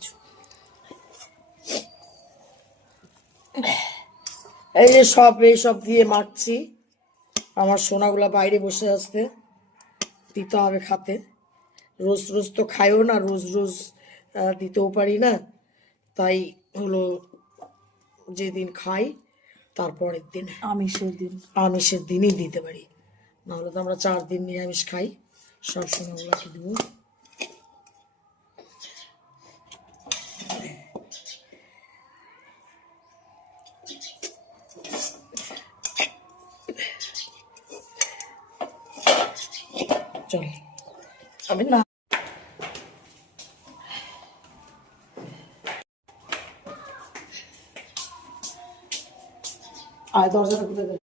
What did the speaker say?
কিছু। এই যে এইসব দিয়ে মাখছি। আমার সোনাগুলা বাইরে বসে আসতে দিতে হবে খাতে। রোজ রোজ তো খাইও না, রোজ রোজ দিতেও পারি না, তাই হলো যেদিন খাই তারপরের দিন আমিষের দিনই দিতে পারি, নাহলে তো আমরা 4 দিন নিরামিষ খাই। সব সোনাগুলাকে দেবো। চল আমি না দরজাটা খুলে দে।